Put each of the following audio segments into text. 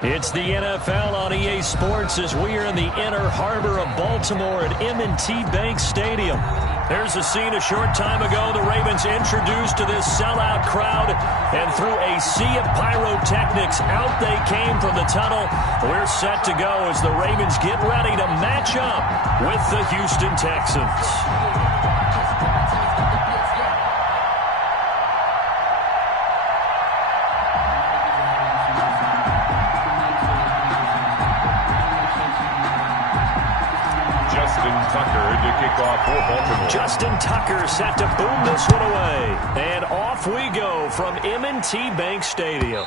It's the NFL on EA Sports as we are in the inner harbor of Baltimore at M&T Bank Stadium. There's a scene a short time ago. The Ravens introduced to this sellout crowd, and through a sea of pyrotechnics, out they came from the tunnel. We're set to go as the Ravens get ready to match up with the Houston Texans. Justin Tucker set to boom this one away. And off we go from M&T Bank Stadium.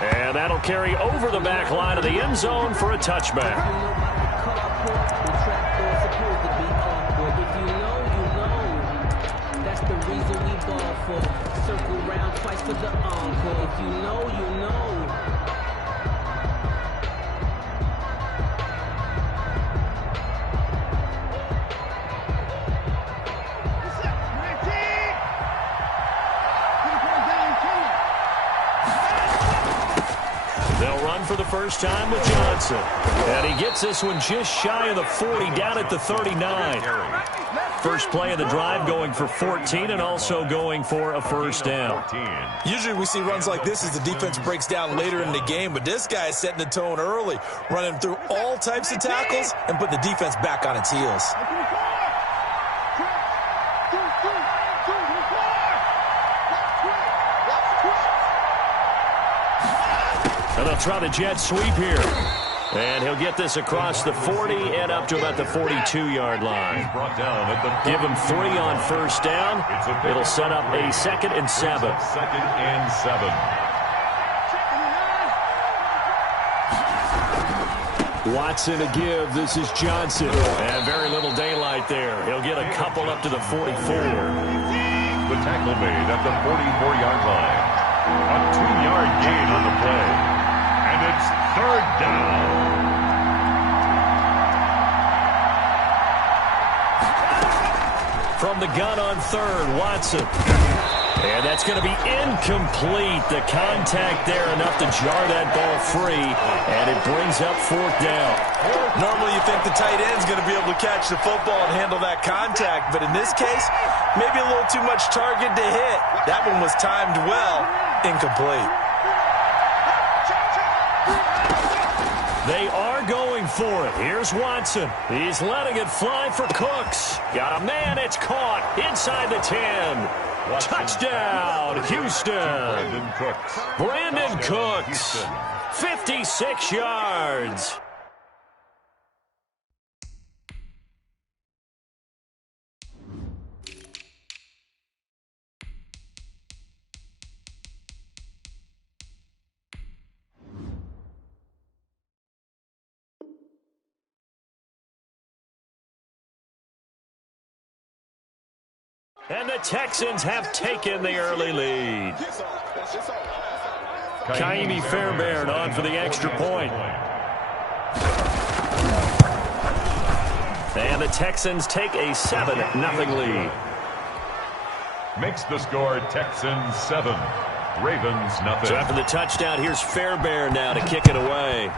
And that'll carry over the back line of the end zone for a touchback. That's the reason we ball for. Circle round twice for the encore. If you know, you know. For the first time with Johnson. And he gets this one just shy of the 40, down at the 39. First play of the drive going for 14 and also going for a first down. Usually we see runs like this as the defense breaks down later in the game, but this guy is setting the tone early, running through all types of tackles and putting the defense back on its heels. And they'll try the jet sweep here. And he'll get this across the 40 and up to about the 42-yard line. Give him 3 on first down. It'll set up a 2nd and 7. Watson to give. This is Johnson. And very little daylight there. He'll get a couple up to the 44. The tackle made at the 44-yard line. A 2-yard gain on the play. And it's 3rd down. From the gun on 3rd, Watson. And that's going to be incomplete. The contact there enough to jar that ball free. And it brings up 4th down. Normally you think the tight end's going to be able to catch the football and handle that contact. But in this case, maybe a little too much target to hit. That one was timed well. Incomplete. They are going for it. Here's Watson. He's letting it fly for Cooks. Got a man. It's caught inside the 10. Touchdown, Houston. Brandon Cooks. 56 yards. And the Texans have taken the early lead. Kaimi Fairbairn on for the extra point. And the Texans take a 7-0 lead. Makes the score Texans 7, Ravens nothing. So after the touchdown, here's Fairbairn now to kick it away.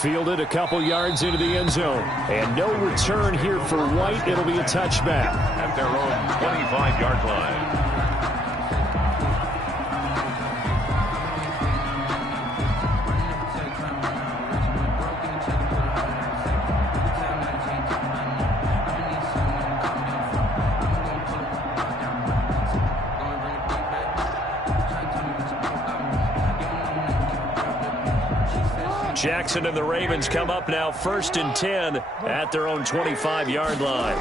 Fielded a couple yards into the end zone. And no return here for White. It'll be a touchback. At their own 25-yard line. Jackson and the Ravens come up now 1st and 10 at their own 25-yard line.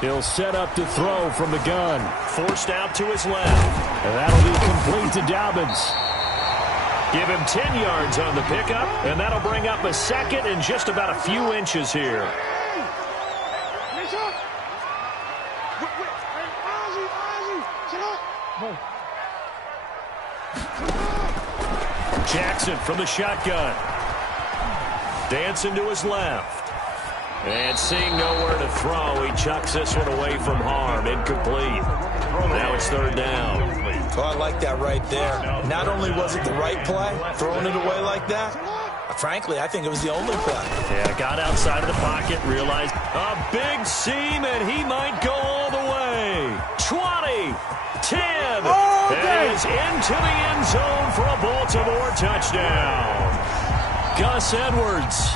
He'll set up to throw from the gun. Forced out to his left. And that'll be complete to Dobbins. Give him 10 yards on the pickup, and that'll bring up a 2nd and just about a few inches here. Jackson from the shotgun. Dancing to his left. And seeing nowhere to throw, he chucks this one away from harm. Incomplete. Now it's 3rd down. Oh, I like that right there. Not only was it the right play, throwing it away like that, frankly, I think it was the only play. Yeah, got outside of the pocket, realized a big seam, and he might go all the way. 20, 10, and is into the end zone for a Baltimore touchdown. Gus Edwards,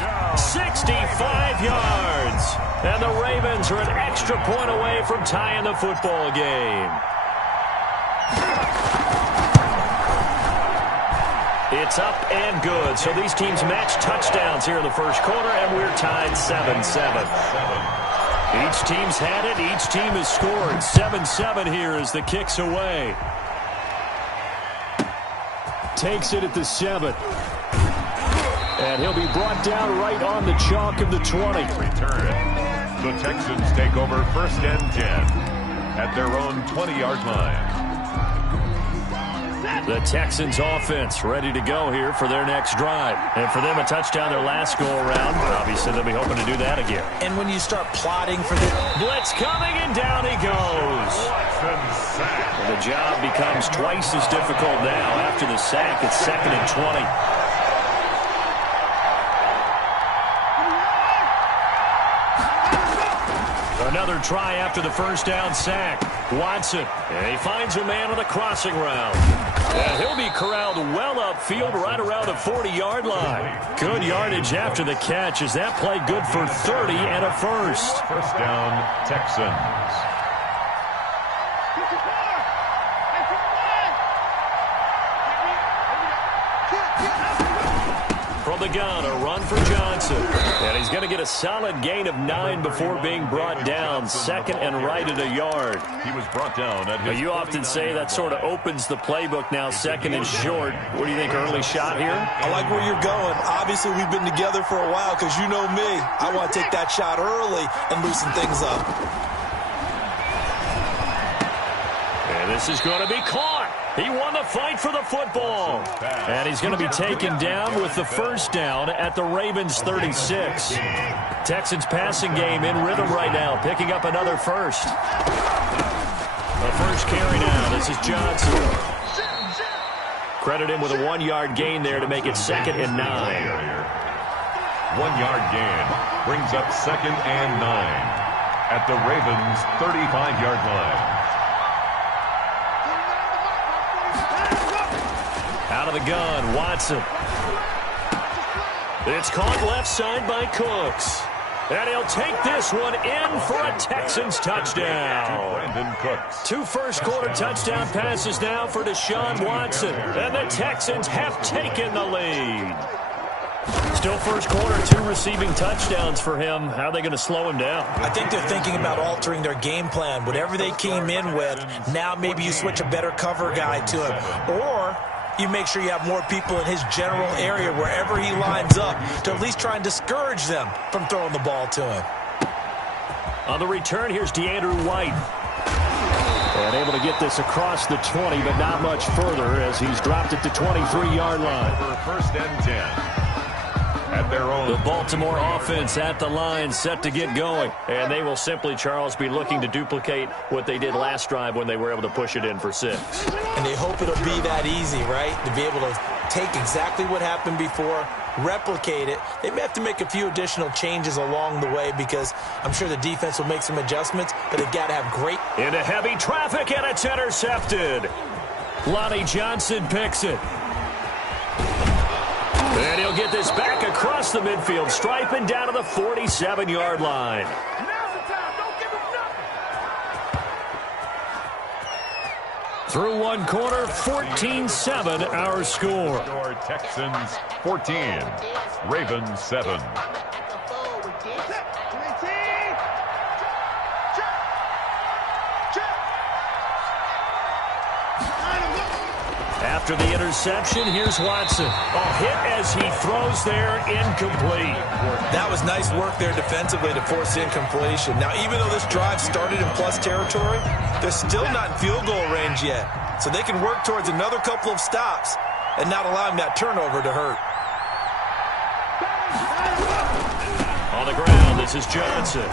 65 yards. And the Ravens are an extra point away from tying the football game. It's up and good. So these teams match touchdowns here in the first quarter, and we're tied 7-7. Each team's had it. Each team has scored. 7-7 here as the kick's away. Takes it at the 7. And he'll be brought down right on the chalk of the 20. Return. The Texans take over 1st and 10 at their own 20-yard line. The Texans offense ready to go here for their next drive. And for them, a touchdown their last go-around. Obviously, they'll be hoping to do that again. And when you start plotting for the blitz coming, and down he goes. Well, the job becomes twice as difficult now. After the sack, it's 2nd and 20. Another try after the first down sack. Watson, and he finds a man on the crossing route. And he'll be corralled well upfield right around the 40-yard line. Good yardage after the catch as that play good for 30 and a first. First down, Texans. From the gun, a run for Johnson. And he's going to get a solid gain of 9 before being brought down. 2nd and right at a yard. He was brought down at his. You often say that sort of opens the playbook now, 2nd and short. What do you think, early shot here? I like where you're going. Obviously, we've been together for a while because you know me. I want to take that shot early and loosen things up. And this is going to be caught. He won the fight for the football. And he's going to be taken down with the first down at the Ravens 36. Texans passing game in rhythm right now, picking up another first. The first carry now. This is Johnson. Credit him with a 1-yard gain there to make it 2nd and 9. 1-yard gain brings up 2nd and 9 at the Ravens 35-yard line. Out of the gun, Watson. It's caught left side by Cooks. And he'll take this one in for a Texans touchdown. Brandon Cooks. 2 first-quarter touchdown passes now for Deshaun Watson. And the Texans have taken the lead. Still first quarter, 2 receiving touchdowns for him. How are they going to slow him down? I think they're thinking about altering their game plan. Whatever they came in with, now maybe you switch a better cover guy to him. Or you make sure you have more people in his general area wherever he lines up to at least try and discourage them from throwing the ball to him. On the return, here's DeAndre White. And able to get this across the 20, but not much further as he's dropped it to 23-yard line. For 1st and 10 at their own. The Baltimore offense at the line, set to get going. And they will simply, Charles, be looking to duplicate what they did last drive when they were able to push it in for 6. And they hope it'll be that easy, right? To be able to take exactly what happened before, replicate it. They may have to make a few additional changes along the way because I'm sure the defense will make some adjustments, but they've got to have great. Into heavy traffic, and it's intercepted. Lonnie Johnson picks it. And he'll get this back across the midfield stripe and down to the 47-yard line. Through 1 quarter, 14-7 our score. Texans 14, Ravens 7. After the interception, here's Watson. A hit as he throws there, incomplete. That was nice work there defensively to force incompletion. Now, even though this drive started in plus territory, they're still not in field goal range yet. So they can work towards another couple of stops and not allowing that turnover to hurt. On the ground, this is Johnson.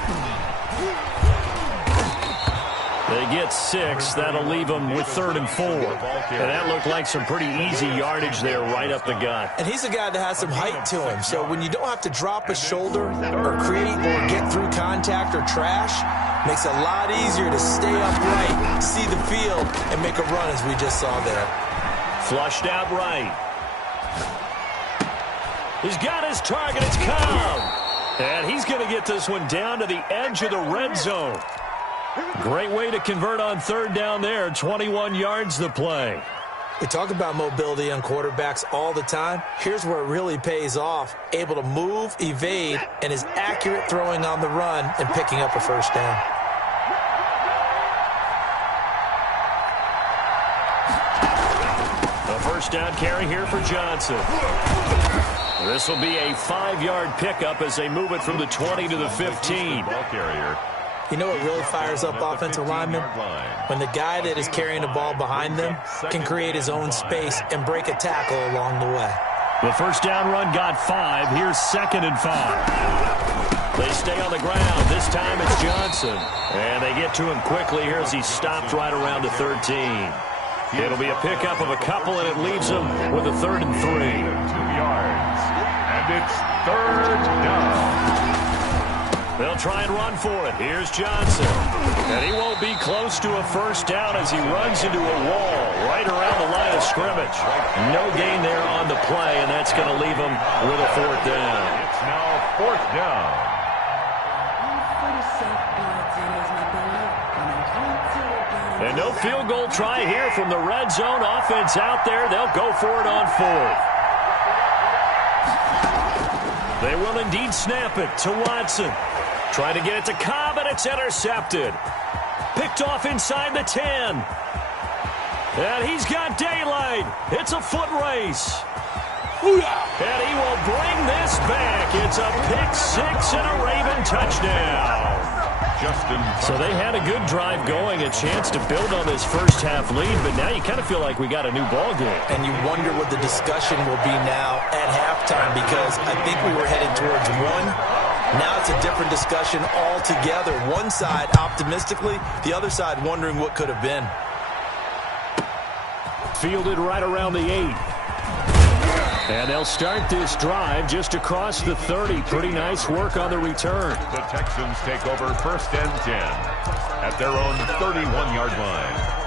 They get 6. That'll leave them with 3rd and 4. And that looked like some pretty easy yardage there right up the gut. And he's a guy that has some height to him. So when you don't have to drop a shoulder or create or get through contact or trash, makes it a lot easier to stay upright, see the field, and make a run as we just saw there. Flushed out right. He's got his target. It's Cobb. And he's going to get this one down to the edge of the red zone. Great way to convert on 3rd down there. 21 yards the play. We talk about mobility on quarterbacks all the time. Here's where it really pays off. Able to move, evade, and is accurate throwing on the run and picking up a 1st down. A 1st down carry here for Johnson. This will be a 5-yard pickup as they move it from the 20 to the 15. Ball carrier. You know what really fires up offensive linemen? When the guy that is carrying the ball behind them can create his own space and break a tackle along the way. The 1st down run got 5. Here's 2nd and 5. They stay on the ground. This time it's Johnson. And they get to him quickly here as he stopped right around the 13. It'll be a pickup of a couple, and it leaves him with a 3rd and 3. 2 yards. And it's 3rd down. They'll try and run for it. Here's Johnson. And he won't be close to a 1st down as he runs into a wall right around the line of scrimmage. No gain there on the play, and that's going to leave him with a 4th down. It's now 4th down. And no field goal try here from the red zone. Offense out there. They'll go for it on 4th. They will indeed snap it to Watson. Try to get it to Cobb, and it's intercepted. Picked off inside the 10. And he's got daylight. It's a foot race. And he will bring this back. It's a pick-6 and a Raven touchdown. So they had a good drive going, a chance to build on this first-half lead, but now you kind of feel like we got a new ball game. And you wonder what the discussion will be now at halftime, because I think we were headed towards 1. Now it's a different discussion altogether. One side optimistically, the other side wondering what could have been. Fielded right around the 8. And they'll start this drive just across the 30. Pretty nice work on the return. The Texans take over 1st and 10 at their own 31-yard line.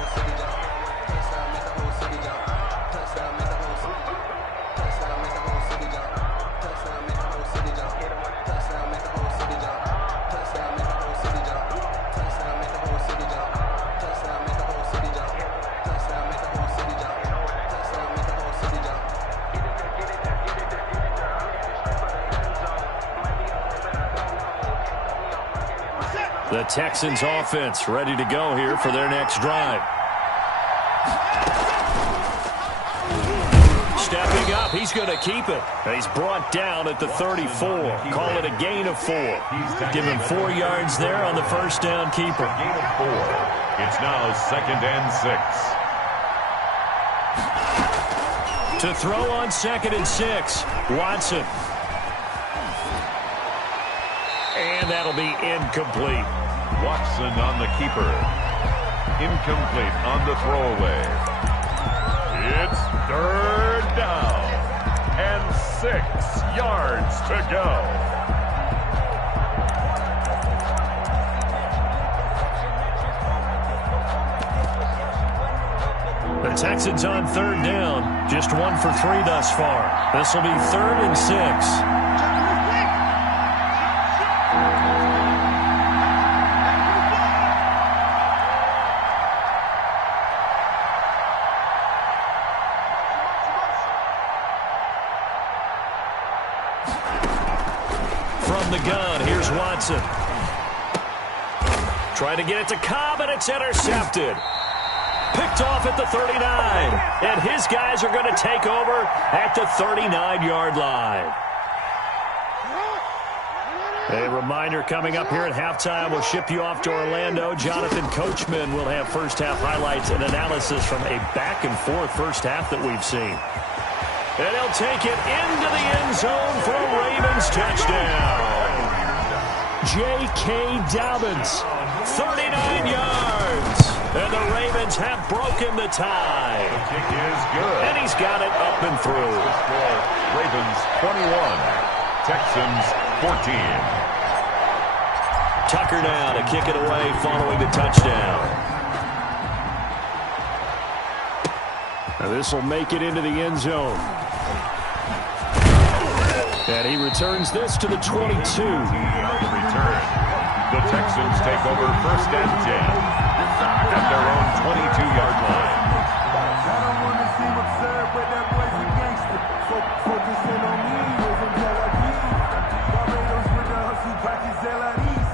The Texans offense ready to go here for their next drive. Stepping up, he's going to keep it. He's brought down at the 34. Call it a gain of 4. Give him 4 yards there on the 1st down keeper. Gain of 4. It's now 2nd and 6. To throw on 2nd and 6, Watson. And that'll be incomplete. Watson on the keeper. Incomplete on the throwaway. It's 3rd down. And 6 yards to go. The Texans on 3rd down. Just 1 for 3 thus far. This will be 3rd and 6. From the gun, here's Watson. Trying to get it to Cobb, and it's intercepted. Picked off at the 39. And his guys are going to take over at the 39-yard line. A reminder coming up here at halftime. We'll ship you off to Orlando. Jonathan Coachman will have first-half highlights and analysis from a back-and-forth first half that we've seen. And he'll take it into the end zone for a Ravens touchdown. J.K. Dobbins, 39 yards. And the Ravens have broken the tie. The kick is good. And he's got it up and through. Ravens 21, Texans 14. Tucker now to kick it away following the touchdown. Now this will make it into the end zone. And he returns this to the 22. On the return, the Texans take over first and 10 at their own 22-yard line. I don't want to seem absurd, but that boy's a gangster. Focusing on me wasn't Tel Aviv. Barbados with the hustle pockets, LIDs.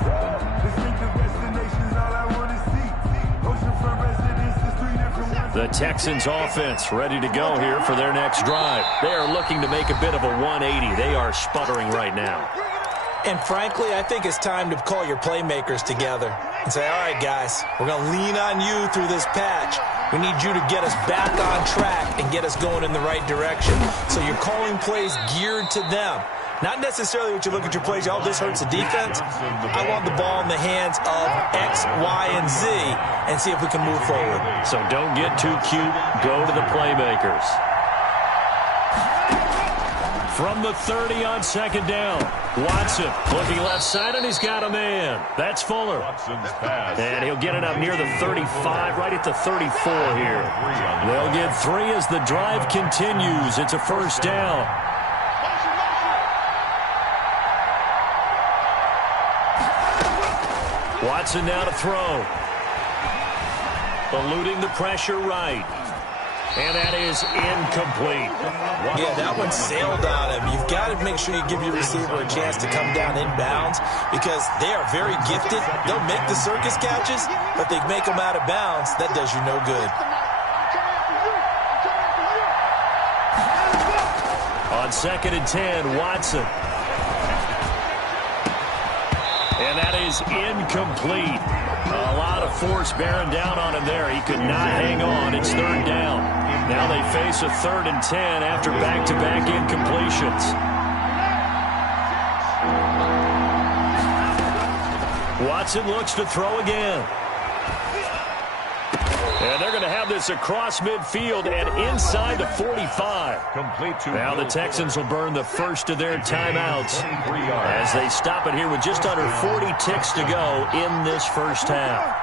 Distinctive destinations, all I want to see. Oceanfront residences, 3 different ones. The Texans offense ready to go here for their next drive. They are looking to make a bit of a 180. They are sputtering right now. And frankly, I think it's time to call your playmakers together and say, all right, guys, we're going to lean on you through this patch. We need you to get us back on track and get us going in the right direction. So you're calling plays geared to them. Not necessarily what you look at your plays, oh, this hurts the defense. I want the ball in the hands of X, Y, and Z and see if we can move forward. So don't get too cute. Go to the playmakers. From the 30 on second down, Watson looking left side, and he's got a man. That's Fuller. Watson's pass. And he'll get it up near the 35, right at the 34 here. They'll get 3 as the drive continues. It's a first down. Watson now to throw. Eluding the pressure right. And that is incomplete. Yeah, that one sailed on him. You've got to make sure you give your receiver a chance to come down inbounds because they are very gifted. They'll make the circus catches, but they make them out of bounds. That does you no good. On second and 10, Watson. And that is incomplete. A lot of force bearing down on him there. He could not hang on. It's third down. Now they face a 3rd and 10 after back-to-back incompletions. Watson looks to throw again. And they're going to have this across midfield and inside the 45. Now the Texans will burn the first of their timeouts as they stop it here with just under 40 ticks to go in this first half.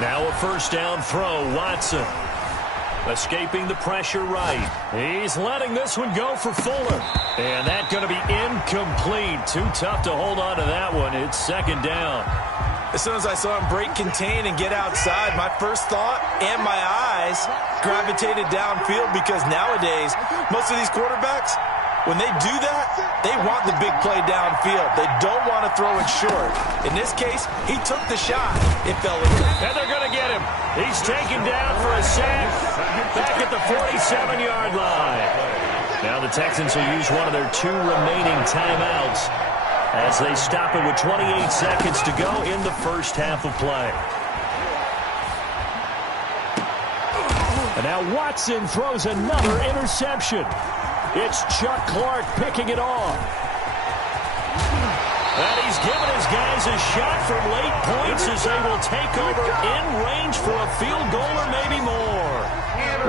Now a first down throw, Watson. Escaping the pressure right. He's letting this one go for Fuller. And that's going to be incomplete. Too tough to hold on to that one. It's second down. As soon as I saw him break contain and get outside, my first thought and my eyes gravitated downfield because nowadays, most of these quarterbacks, when they do that, they want the big play downfield. They don't want to throw it short. In this case, he took the shot. It fell in. And they're going to get him. He's taken down for a sack back at the 47-yard line. Now the Texans will use one of their 2 remaining timeouts as they stop it with 28 seconds to go in the first half of play. And now Watson throws another interception. It's Chuck Clark picking it off. And he's given his guys a shot for late points as they will take over in range for a field goal or maybe more.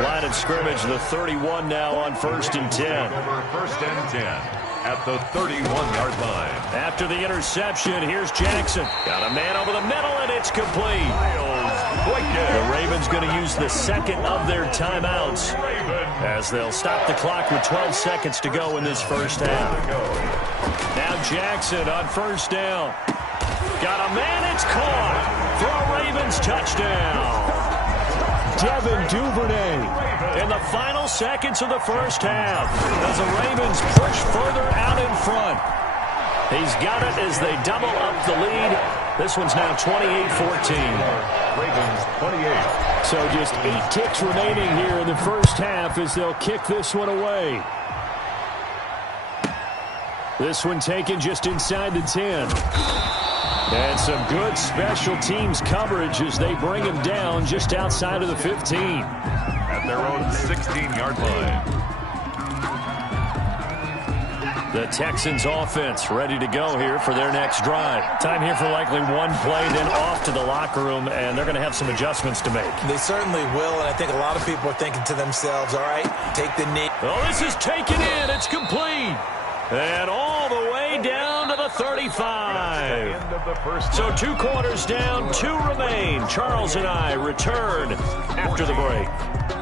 Line of scrimmage, the 31 now on 1st and 10. First and 10 at the 31-yard line. After the interception, here's Jackson. Got a man over the middle, and it's complete. The Ravens going to use the second of their timeouts as they'll stop the clock with 12 seconds to go in this first half. Now Jackson on first down. Got a man, it's caught for a Ravens touchdown. Devin Duvernay in the final seconds of the first half as the Ravens push further out in front. He's got it as they double up the lead. This one's now 28-14. Ravens 28. So just 8 ticks remaining here in the first half as they'll kick this one away. This one taken just inside the 10. And some good special teams coverage as they bring him down just outside of the 15. At at their own 16-yard line. The Texans offense ready to go here for their next drive. Time here for likely one play, then off to the locker room, and they're going to have some adjustments to make. They certainly will, and I think a lot of people are thinking to themselves, all right, take the knee. Oh, this is taken in. It's complete. And all the way down to the 35. So 2 quarters down, 2 remain. Charles and I return after the break.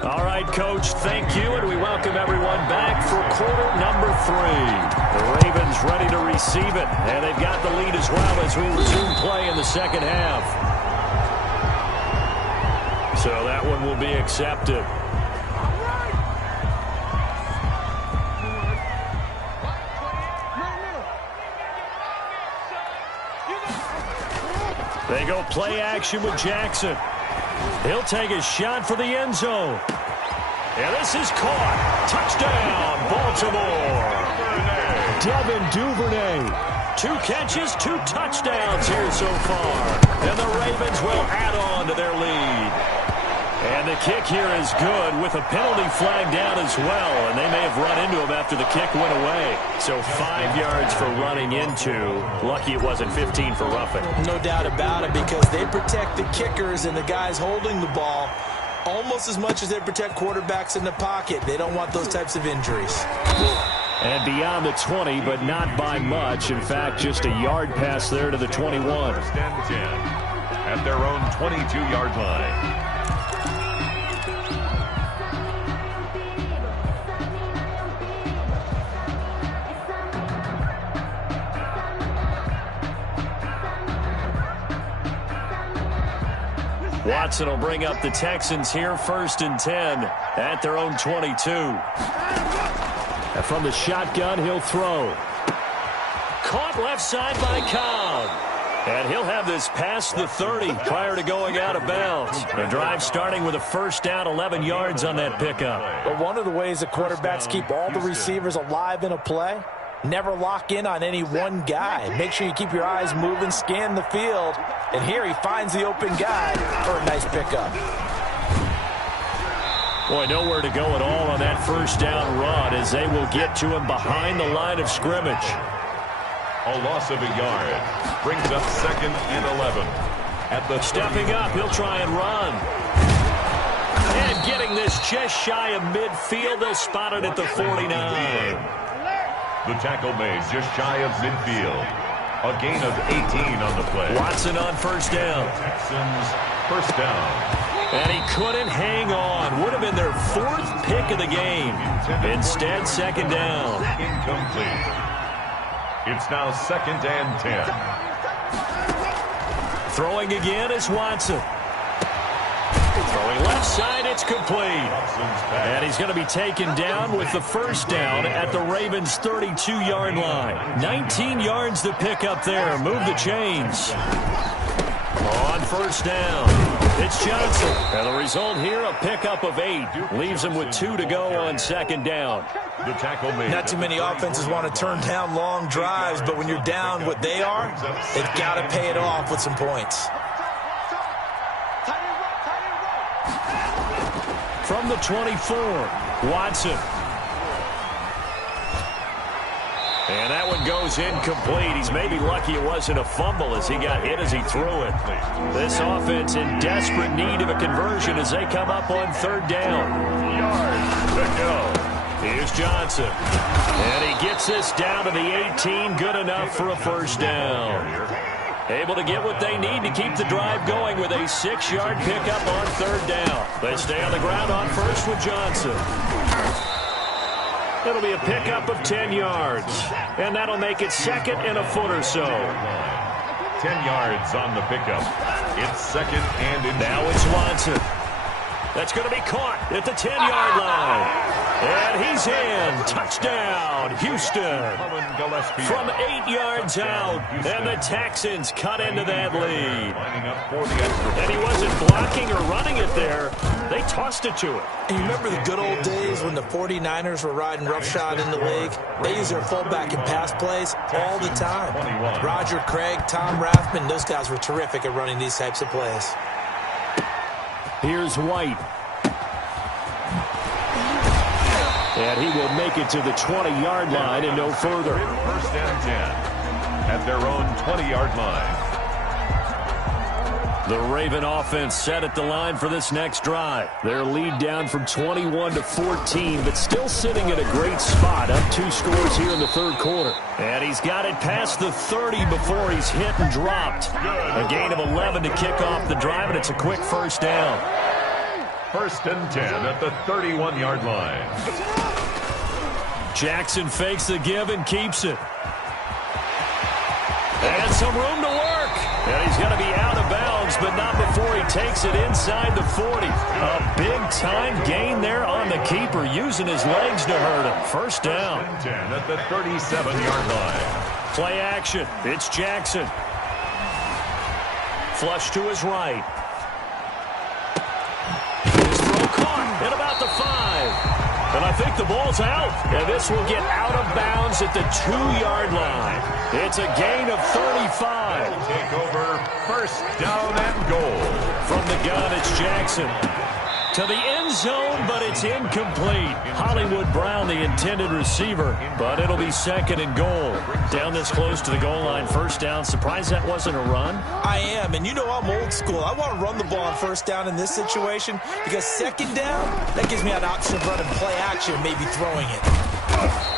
All right, Coach, thank you, and we welcome everyone back for quarter number 3. The Ravens ready to receive it, and they've got the lead as well as we resume play in the second half. So that one will be accepted. They go play action with Jackson. He'll take a shot for the end zone. And this is caught. Touchdown, Baltimore. Devin Duvernay. 2 catches, 2 touchdowns here so far. And the Ravens will add on to their lead. And the kick here is good with a penalty flag down as well. And they may have run into him after the kick went away. So 5 yards for running into. Lucky it wasn't 15 for roughing. No doubt about it, because they protect the kickers and the guys holding the ball almost as much as they protect quarterbacks in the pocket. They don't want those types of injuries. And beyond the 20, but not by much. In fact, just a yard pass there to the 21. First and 10 at their own 22-yard line. Watson will bring up the Texans here, 1st and 10 at their own 22. And from the shotgun, he'll throw. Caught left side by Cobb. And he'll have this past the 30 prior to going out of bounds. The drive starting with a first down, 11 yards on that pickup. But one of the ways that quarterbacks keep all the receivers alive in a play, never lock in on any one guy. Make sure you keep your eyes moving, scan the field. And here he finds the open guy for a nice pickup. Boy, nowhere to go at all on that first down run as they will get to him behind the line of scrimmage. A loss of a yard brings up 2nd and 11. At the stepping up, he'll try and run. And getting this just shy of midfield, they'll spot it at the 49. The tackle made just shy of midfield. A gain of 18 on the play. Watson on first down. Texans first down. And he couldn't hang on. Would have been their 4th pick of the game. Instead, 2nd down. Incomplete. It's now 2nd and 10. Throwing again is Watson. Throwing left side, it's complete. And he's going to be taken down with the first down at the Ravens' 32-yard line. 19 yards to pick up there. Move the chains. On first down, it's Johnson. And the result here, a pickup of 8. Leaves him with 2 to go on 2nd down. The tackle made. Not too many offenses want to turn down long drives, but when you're down what they are, they've got to pay it off with some points. From the 24, Watson. And that one goes incomplete. He's maybe lucky it wasn't a fumble as he got hit as he threw it. This offense in desperate need of a conversion as they come up on 3rd down. Yards to go. Here's Johnson. And he gets this down to the 18. Good enough for a first down. Able to get what they need to keep the drive going with a 6-yard pickup on 3rd down. They stay on the ground on first with Johnson. It'll be a pickup of 10 yards. And that'll make it 2nd and a foot or so. 10 yards on the pickup. It's 2nd and inches. Now it's Watson. That's going to be caught at the 10-yard line. And he's in. Touchdown, Houston. From 8 yards out. And the Texans cut into that lead. And he wasn't blocking or running it there. They tossed it to him. And you remember the good old days when the 49ers were riding roughshod in the league? They use their fullback in pass plays all the time. Roger Craig, Tom Rathman, those guys were terrific at running these types of plays. Here's White. And he will make it to the 20-yard line and no further. First and 10 at their own 20-yard line. The Raven offense set at the line for this next drive. Their lead down from 21 to 14, but still sitting at a great spot. Up 2 scores here in the third quarter. And he's got it past the 30 before he's hit and dropped. A gain of 11 to kick off the drive, and it's a quick first down. First and 10 at the 31-yard line. Jackson fakes the give and keeps it. And some room to work. And he's going to be out of bounds, but not before he takes it inside the 40. A big-time gain there on the keeper, using his legs to hurt him. First down. 10 at the 37-yard line. Play action. It's Jackson. Flush to his right. His throw caught at about the 5. And I think the ball's out. And this will get out of bounds at the 2-yard line. It's a gain of 35. Take over first down and goal. From the gun, it's Jackson. To the end zone, but it's incomplete. Hollywood Brown, the intended receiver, but it'll be second and goal. Down this close to the goal line, first down. Surprised that wasn't a run? I am, and you know I'm old school. I want to run the ball on first down in this situation because second down, that gives me an option of running play action, maybe throwing it.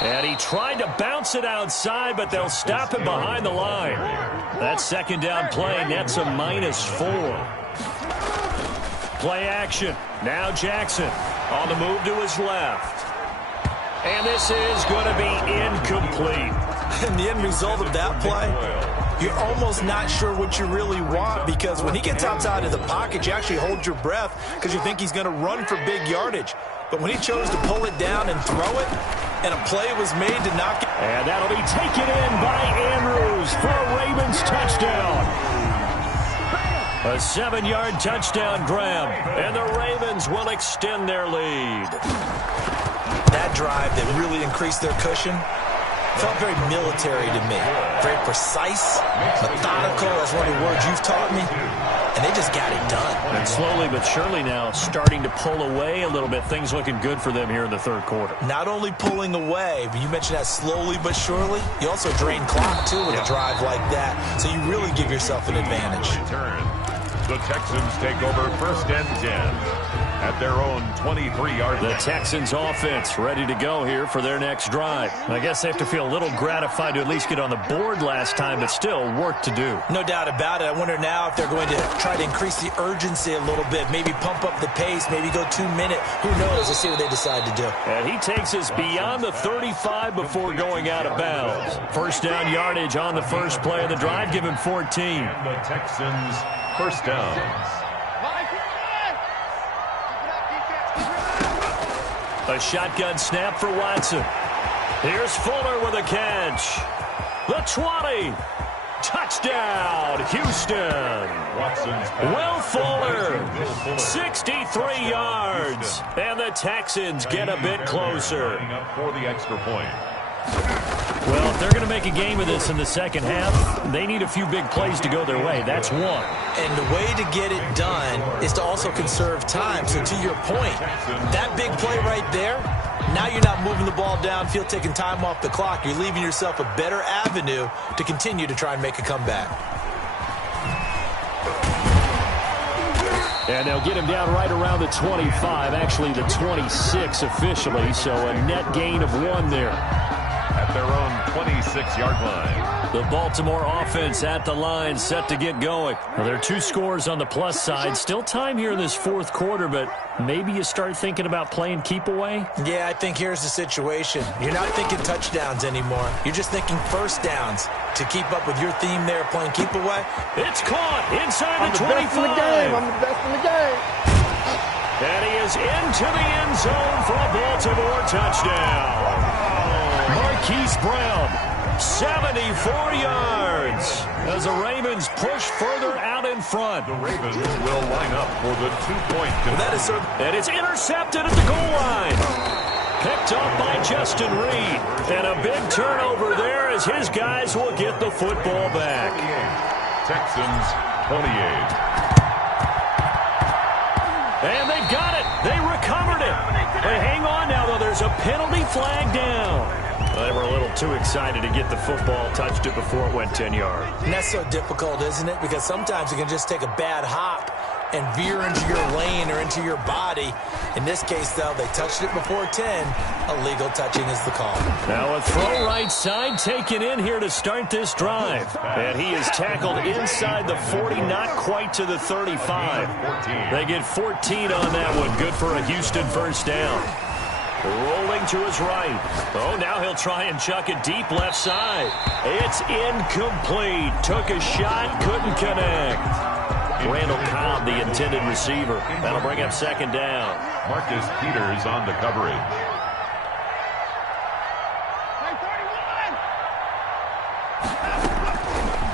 And he tried to bounce it outside, but they'll stop him behind the line. That second down play nets a -4. Play action. Now Jackson on the move to his left. And this is going to be incomplete. And the end result of that play, you're almost not sure what you really want because when he gets outside of the pocket, you actually hold your breath because you think he's going to run for big yardage. But when he chose to pull it down and throw it, and a play was made to knock it. And that'll be taken in by Andrews for a Ravens touchdown. A 7-yard touchdown grab, and the Ravens will extend their lead. That drive that really increased their cushion felt very military to me. Very precise, methodical, that's one of the words you've taught me. And they just got it done. And slowly but surely now starting to pull away a little bit. Things looking good for them here in the third quarter. Not only pulling away, but you mentioned that slowly but surely. You also drain clock, too, with a drive like that. So you really give yourself an advantage. The Texans take over first and 10 at their own 23-yard line. The Texans offense ready to go here for their next drive. I guess they have to feel a little gratified to at least get on the board last time, but still work to do. No doubt about it. I wonder now if they're going to try to increase the urgency a little bit, maybe pump up the pace, maybe go 2-minute. Who knows? Let's see what they decide to do. And he takes us beyond the 35 before going out of bounds. First down yardage on the first play of the drive, give him 14. And the Texans first down. A shotgun snap for Watson. Here's Fuller with a catch. The 20. Touchdown, Houston. Will Fuller, 63 yards. And the Texans get a bit closer. For the extra point. Well, if they're going to make a game of this in the second half, they need a few big plays to go their way. That's one. And the way to get it done is to also conserve time. So to your point, that big play right there, now you're not moving the ball downfield, taking time off the clock. You're leaving yourself a better avenue to continue to try and make a comeback. And they'll get him down right around the 25, actually the 26 officially, so a net gain of 1 there. At their own 26-yard line. The Baltimore offense at the line, set to get going. Well, there are 2 scores on the plus side. Still time here in this fourth quarter, but maybe you start thinking about playing keep away? Yeah, I think here's the situation. You're not thinking touchdowns anymore. You're just thinking first downs to keep up with your theme there, playing keep away. It's caught inside the 25. I'm the best in the game. And he is into the end zone for a Baltimore touchdown. Marquise Brown, 74 yards as the Ravens push further out in front. The Ravens will line up for the 2-point conversion. And it's intercepted at the goal line. Picked up by Justin Reed. And a big turnover there as his guys will get the football back. Texans 28. And they've got it. They recovered it. But hang on now, though. There's a penalty flag down. They were a little too excited to get the football, touched it before it went 10 yards. And that's so difficult, isn't it? Because sometimes you can just take a bad hop and veer into your lane or into your body. In this case, though, they touched it before 10. Illegal touching is the call. Now a throw right side taken in here to start this drive. And he is tackled inside the 40, not quite to the 35. They get 14 on that one. Good for a Houston first down. Rolling to his right. Oh, now he'll try and chuck it deep left side. It's incomplete. Took a shot, couldn't connect. Randall Cobb, the intended receiver. That'll bring up second down. Marcus Peters on the coverage.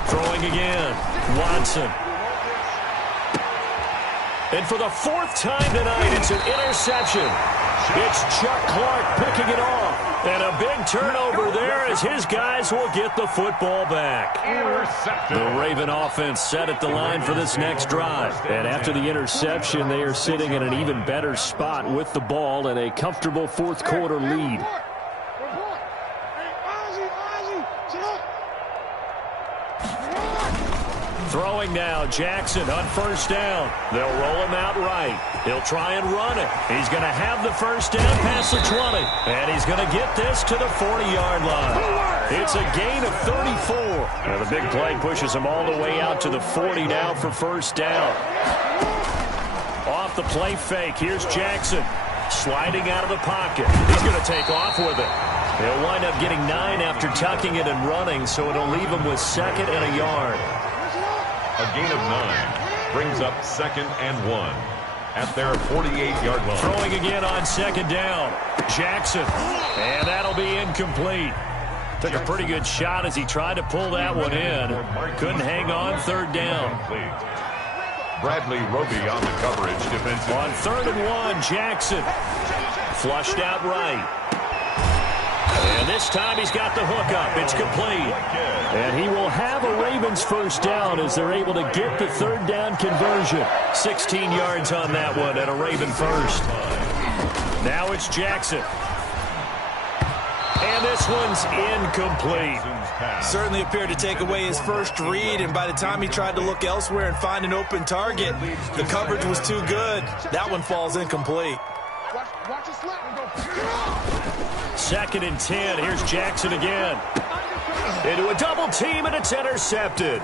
Throwing again. Watson. And for the fourth time tonight, it's an interception. It's Chuck Clark picking it off. And a big turnover there as his guys will get the football back. The Raven offense set at the line for this next drive. And after the interception, they are sitting in an even better spot with the ball and a comfortable fourth quarter lead. Throwing now, Jackson on first down. They'll roll him out right. He'll try and run it. He's going to have the first down past the 20. And he's going to get this to the 40-yard line. It's a gain of 34. Now the big play pushes him all the way out to the 40 now for first down. Off the play fake, here's Jackson. Sliding out of the pocket. He's going to take off with it. He'll wind up getting 9 after tucking it and running, so it'll leave him with second and a yard. A gain of 9 brings up second and 1 at their 48-yard line. Throwing again on second down. Jackson. And that'll be incomplete. Took a pretty good shot as he tried to pull that one in. Couldn't hang on, third down. Bradley Roby on the coverage defensive. On 3rd and 1, Jackson. Flushed out right. And this time he's got the hook up. It's complete. And he will have a Ravens first down as they're able to get the third down conversion. 16 yards on that one and a Raven first. Now it's Jackson. And this one's incomplete. Certainly appeared to take away his first read, and by the time he tried to look elsewhere and find an open target, the coverage was too good. That one falls incomplete. Watch it slap and go. 2nd and 10. Here's Jackson again. Into a double team, and it's intercepted.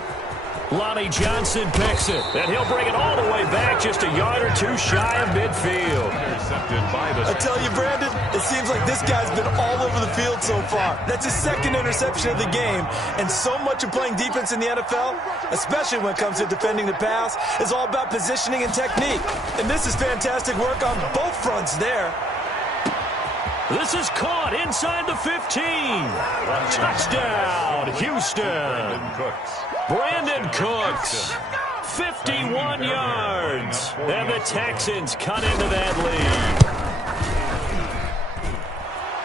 Lonnie Johnson picks it, and he'll bring it all the way back just a yard or two shy of midfield. Intercepted by the... I tell you, Brandon, it seems like this guy's been all over the field so far. That's his 2nd interception of the game, and so much of playing defense in the NFL, especially when it comes to defending the pass, is all about positioning and technique. And this is fantastic work on both fronts there. This is caught inside the 15. Touchdown, Houston. Brandon Cooks, 51 yards. And the Texans cut into that lead.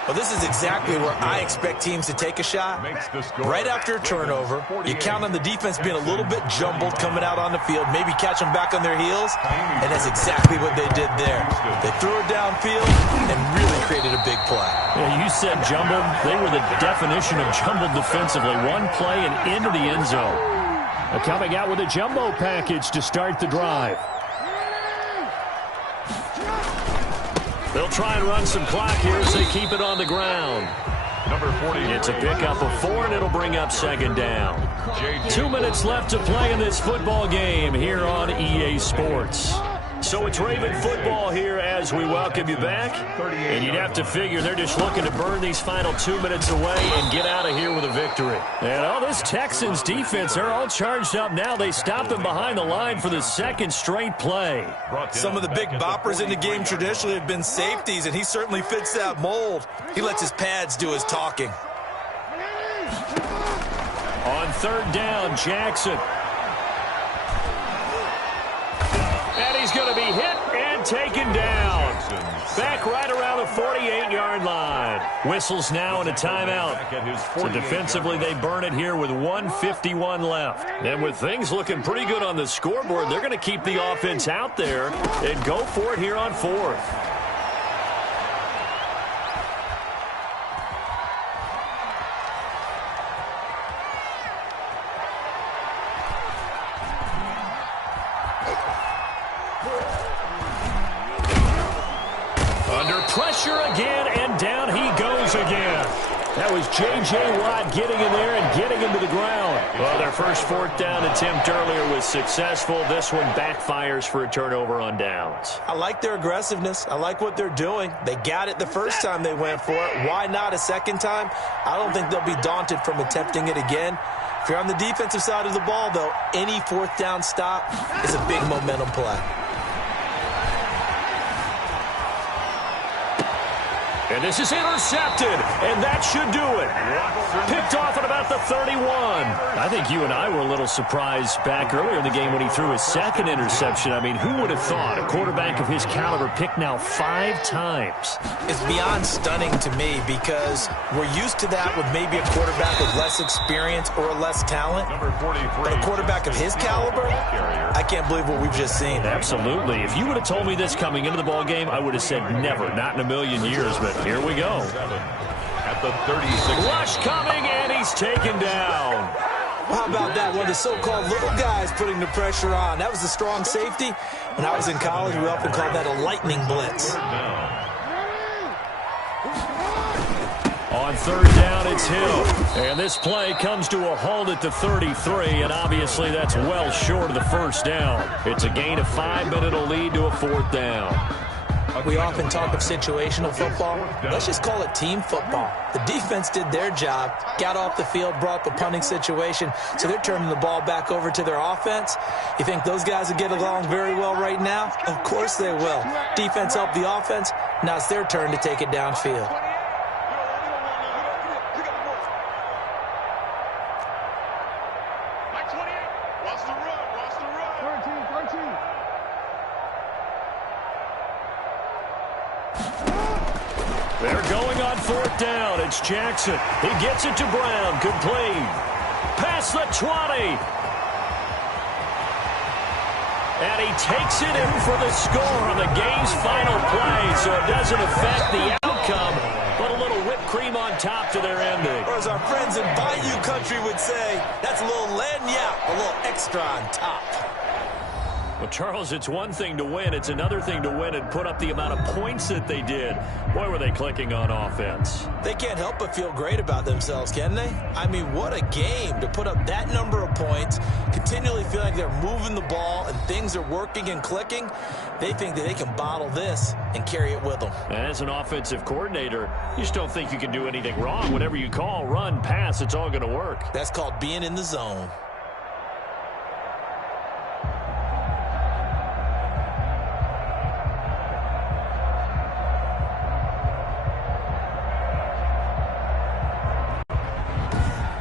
Well, this is exactly where I expect teams to take a shot. Right after a turnover, you count on the defense being a little bit jumbled coming out on the field, maybe catch them back on their heels, and that's exactly what they did there. They threw it downfield and really created a big play. Yeah, you said jumbled. They were the definition of jumbled defensively. One play and into the end zone. Coming out with a jumbo package to start the drive. They'll try and run some clock here as they keep it on the ground. Number 40. It's a pickup of 4, and it'll bring up second down. 2 minutes left to play in this football game here on EA Sports. So it's Raven football here as we welcome you back. And you'd have to figure they're just looking to burn these final 2 minutes away and get out of here with a victory. And all this Texans defense, they're all charged up now. They stopped them behind the line for the 2nd straight play. Some of the big boppers in the game traditionally have been safeties, and he certainly fits that mold. He lets his pads do his talking. On 3rd down, Jackson. And he's going to be hit and And taken down. Back right around the 48-yard line. Whistles now and a timeout. So defensively, they burn it here with 1:51 left. And with things looking pretty good on the scoreboard, they're going to keep the offense out there and go for it here on 4th. Pressure again, and down he goes again. That was J.J. Watt getting in there and getting him to the ground. Well, their first 4th down attempt earlier was successful. This one backfires for a turnover on downs. I like their aggressiveness. I like what they're doing. They got it the first time they went for it. Why not a second time? I don't think they'll be daunted from attempting it again. If you're on the defensive side of the ball, though, any 4th down stop is a big momentum play. And this is intercepted, and that should do it. Picked off at about the 31. I think you and I were a little surprised back earlier in the game when he threw his second interception. I mean, who would have thought a quarterback of his caliber picked now 5 times? It's beyond stunning to me because we're used to that with maybe a quarterback with less experience or less talent. But a quarterback of his caliber, I can't believe what we've just seen. Absolutely. If you would have told me this coming into the ball game, I would have said never, not in a million years, but here we go. At the 36. Rush coming, and he's taken down. How about that? One of the so-called little guys putting the pressure on. That was a strong safety. When I was in college, we often called that a lightning blitz. On 3rd down, it's Hill. And this play comes to a halt at the 33, and obviously that's well short of the first down. It's a gain of 5, but it'll lead to a 4th down. We often talk of situational football. Let's just call it team football. The defense did their job, got off the field, brought up a punting situation, so they're turning the ball back over to their offense. You think those guys will get along very well right now? Of course they will. Defense helped the offense. Now it's their turn to take it downfield. They're going on 4th down. It's Jackson. He gets it to Brown. Complete. Past the 20. And he takes it in for the score on the game's final play, so it doesn't affect the outcome, but a little whipped cream on top to their ending. Or as our friends in Bayou country would say, that's a little lagniappe, a little extra on top. Well, Charles, it's one thing to win. It's another thing to win and put up the amount of points that they did. Boy, were they clicking on offense. They can't help but feel great about themselves, can they? I mean, what a game to put up that number of points, continually feel like they're moving the ball and things are working and clicking. They think that they can bottle this and carry it with them. As an offensive coordinator, you just don't think you can do anything wrong. Whatever you call, run, pass, it's all going to work. That's called being in the zone.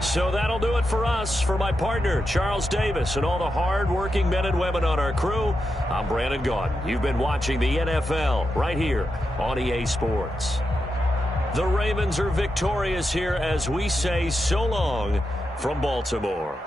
So that'll do it for us. For my partner, Charles Davis, and all the hard-working men and women on our crew, I'm Brandon Gaudin. You've been watching the NFL right here on EA Sports. The Ravens are victorious here as we say so long from Baltimore.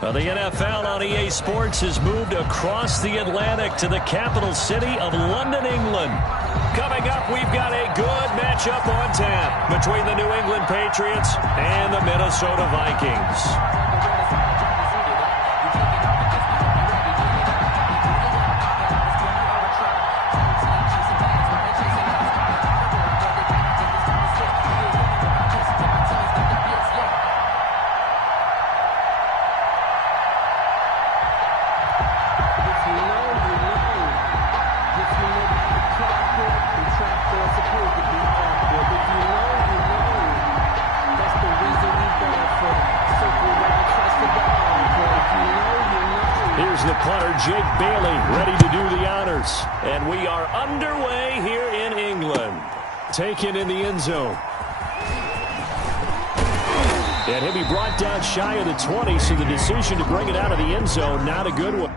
Well, the NFL on EA Sports has moved across the Atlantic to the capital city of London, England. Coming up, we've got a good matchup on tap between the New England Patriots and the Minnesota Vikings. The punter, Jake Bailey, ready to do the honors. And we are underway here in England. Taken in the end zone. And he'll be brought down shy of the 20, so the decision to bring it out of the end zone, not a good one.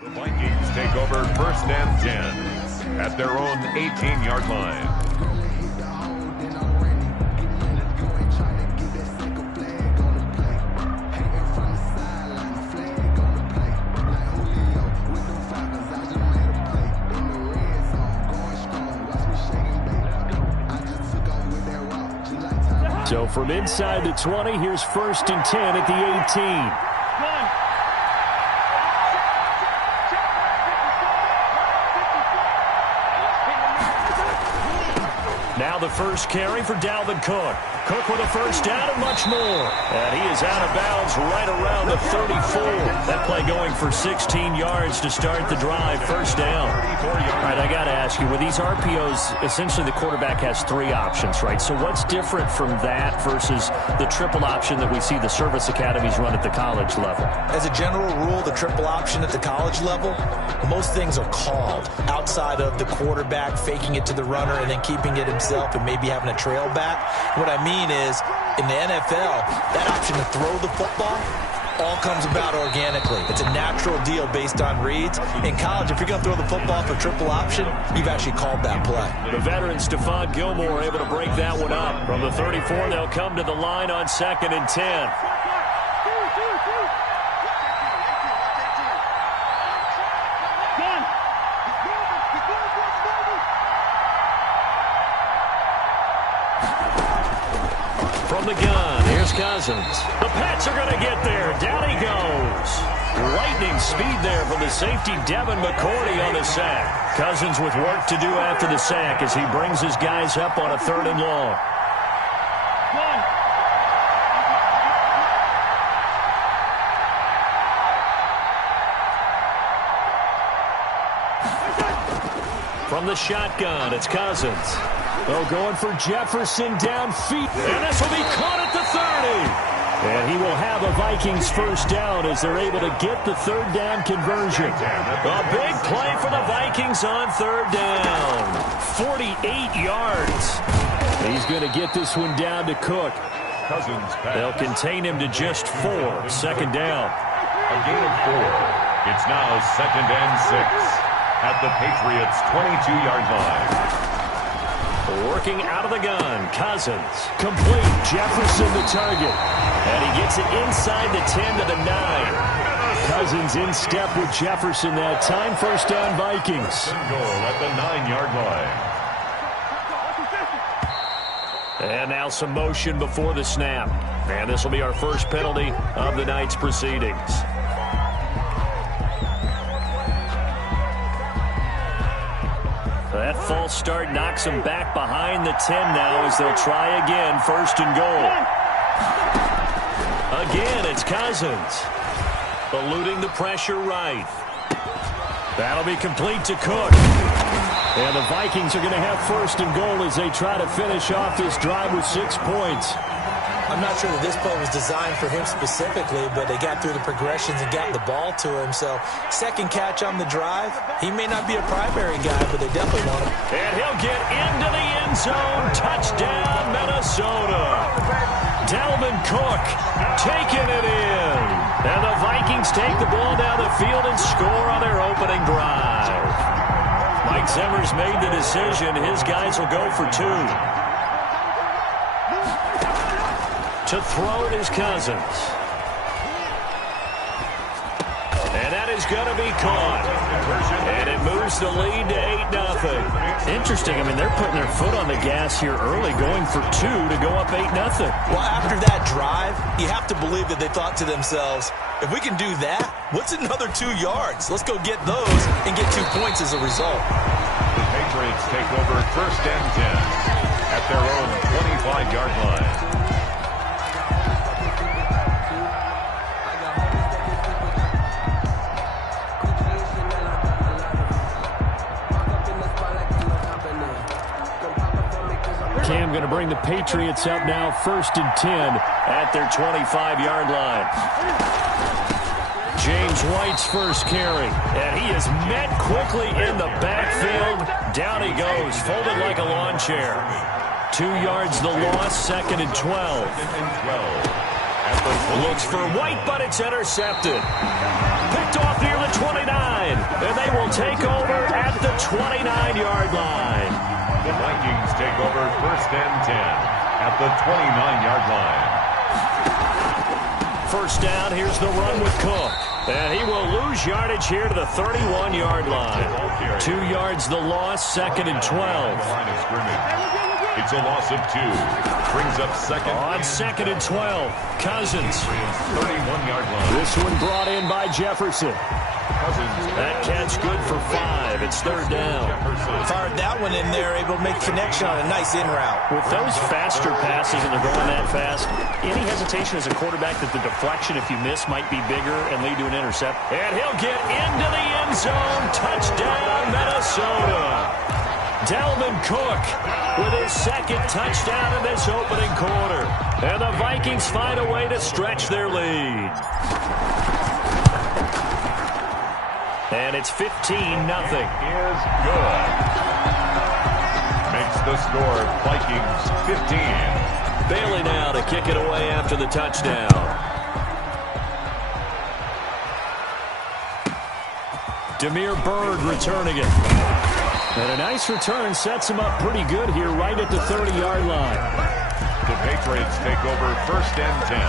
The Vikings take over 1st and 10 at their own 18-yard line. So from inside the 20, here's 1st and 10 at the 18. Now the first carry for Dalvin Cook. Cook with a first down and much more. And he is out of bounds right around the 34. That play going for 16 yards to start the drive. First down. All right, I got to ask you, with these RPOs, essentially the quarterback has 3 options, right? So what's different from that versus the triple option that we see the service academies run at the college level? As a general rule, the triple option at the college level, most things are called outside of the quarterback faking it to the runner and then keeping it himself and maybe having a trail back. What I mean is, in the NFL, that option to throw the football all comes about organically. It's a natural deal based on reads. In college, if you're going to throw the football for triple option, you've actually called that play. The veteran Stephon Gilmore able to break that one up. From the 34, they'll come to the line on 2nd and 10. From the gun, here's Cousins. The Pats are going to get there. Down he goes. Lightning speed there from the safety, Devin McCourty, on the sack. Cousins with work to do after the sack as he brings his guys up on a 3rd and long. From the shotgun, it's Cousins. Oh, going for Jefferson downfield. And this will be caught at the 30. And he will have a Vikings first down as they're able to get the 3rd down conversion. A big play for the Vikings on 3rd down. 48 yards. He's going to get this one down to Cook. They'll contain him to just 4. 2nd down. A gain of 4. It's now 2nd and 6 at the Patriots' 22-yard line. Working out of the gun, Cousins. Complete, Jefferson the target. And he gets it inside the 10 to the 9. Cousins in step with Jefferson that time. First down, Vikings. Goal at the 9-yard line. And now some motion before the snap. And this will be our first penalty of the night's proceedings. That false start knocks them back behind the 10 now as they'll try again. 1st and goal. Again, it's Cousins. Eluding the pressure right. That'll be complete to Cook. And the Vikings are going to have 1st and goal as they try to finish off this drive with 6 points. I'm not sure that this play was designed for him specifically, but they got through the progressions and got the ball to him. So, 2nd catch on the drive. He may not be a primary guy, but they definitely want him. And he'll get into the end zone. Touchdown, Minnesota. Dalvin Cook taking it in. And the Vikings take the ball down the field and score on their opening drive. Mike Zimmer's made the decision. His guys will go for 2. To throw it is Cousins. And that is going to be caught. And it moves the lead to 8-0. Interesting. I mean, they're putting their foot on the gas here early, going for 2 to go up 8-0. Well, after that drive, you have to believe that they thought to themselves, if we can do that, what's another 2 yards? Let's go get those and get 2 points as a result. The Patriots take over 1st and 10 at their own 25-yard line. Cam going to bring the Patriots up now 1st and 10 at their 25-yard line. James White's first carry, and he is met quickly in the backfield. Down he goes, folded like a lawn chair. 2 yards the loss, 2nd and 12. Looks for White, but it's intercepted. Picked off near the 29, and they will take over at the 29-yard line. The Vikings take over 1st and 10 at the 29-yard line. First down, here's the run with Cook. And he will lose yardage here to the 31-yard line. 2 yards the loss, 2nd and 12. Line of scrimmage. It's a loss of 2. Brings up second. On 2nd and 12, Cousins. 31-yard line. This one brought in by Jefferson. Cousins. That catch good for 5. It's 3rd down. Fired that one in there, able to make connection on a nice in route. With those faster passes and they're going that fast, any hesitation as a quarterback that the deflection, if you miss, might be bigger and lead to an intercept. And he'll get into the end zone. Touchdown, Minnesota. Dalvin Cook with his 2nd touchdown in this opening quarter. And the Vikings find a way to stretch their lead. And it's 15-0. Is good. Makes the score Vikings 15. Bailey now to kick it away after the touchdown. Damiere Byrd returning it. And a nice return sets him up pretty good here right at the 30-yard line. The Patriots take over 1st and 10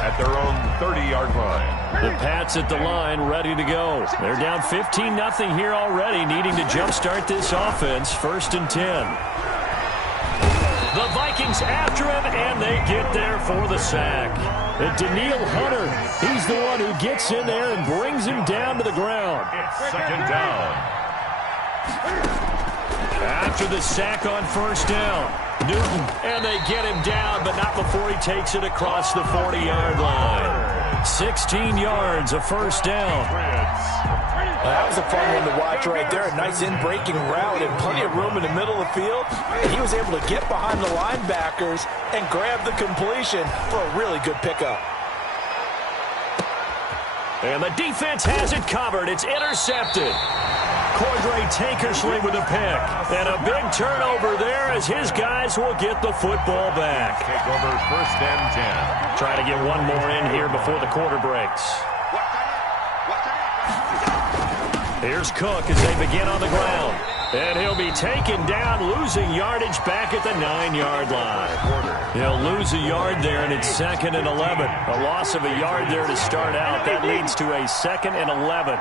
at their own 30-yard line. The Pats at the line ready to go. They're down 15-0 here already, needing to jumpstart this offense. 1st and 10. The Vikings after him, and they get there for the sack. And Danielle Hunter, he's the one who gets in there and brings him down to the ground. It's 2nd down. After the sack on 1st down, Newton, and they get him down, but not before he takes it across the 40-yard line. 16 yards, a 1st down. That was a fun one to watch right there. A nice in-breaking route and plenty of room in the middle of the field. And he was able to get behind the linebackers and grab the completion for a really good pickup. And the defense has it covered. It's intercepted. Cordray Tankersley with a pick. And a big turnover there as his guys will get the football back. Take over 1st and 10. Try to get one more in here before the quarter breaks. Here's Cook as they begin on the ground. And he'll be taken down, losing yardage back at the 9-yard line. He'll lose a yard there, and it's 2nd and 11. A loss of a yard there to start out. That leads to a 2nd and 11.